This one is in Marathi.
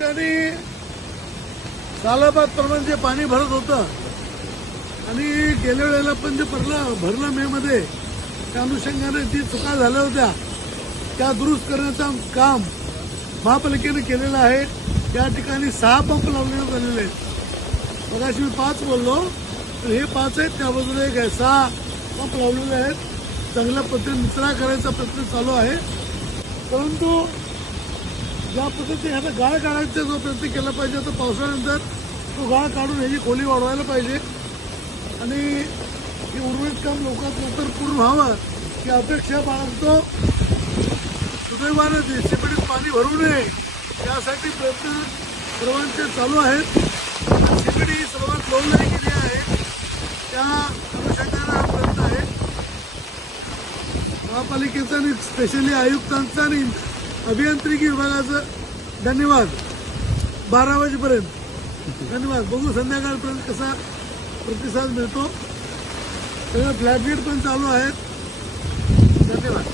आणि सालाबाद प्रमाणे जे पाणी भरत होतं आणि गेल्या वेळेला पण जे भरलं मे मध्ये, त्या अनुषंगाने जी चुका झाल्या होत्या त्या दुरुस्त करण्याचं काम महापालिकेने केलेलं आहे. या ठिकाणी 6 पंप लावण्यात आलेले आहेत. मगाशी मी 5 बोललो, तर हे 5 आहेत. त्या बाजूला एक आहे, 6 पंप लावलेले आहेत. चांगल्या पद्धतीने निचरा करायचा प्रयत्न चालू आहे. परंतु ज्या पद्धतीने ह्याचा गाळ काढायचा जो प्रयत्न केला पाहिजे, तर पावसाळ्यानंतर तो गाळ काढून ह्याची खोली वाढवायला पाहिजे आणि हे उर्वरित काम लवकरात लवकर पूर्ण व्हावं ही अपेक्षा बाळगतो. सुदैवानं जेसीबीत पाणी भरू नये यासाठी प्रयत्न सर्वांचे चालू आहेत. सीबीडी सर्वात लोनलाही केली आहे, त्या अनुषंगाने हा प्रयत्न आहे. महापालिकेचा आणि स्पेशली आयुक्तांचा आणि अभियांत्रिकी विभागाचं धन्यवाद. 12 वाजेपर्यंत धन्यवाद. बघू संध्याकाळपर्यंत कसा प्रतिसाद मिळतो. सगळं फ्लॅटगेट पण चालू आहेत. धन्यवाद.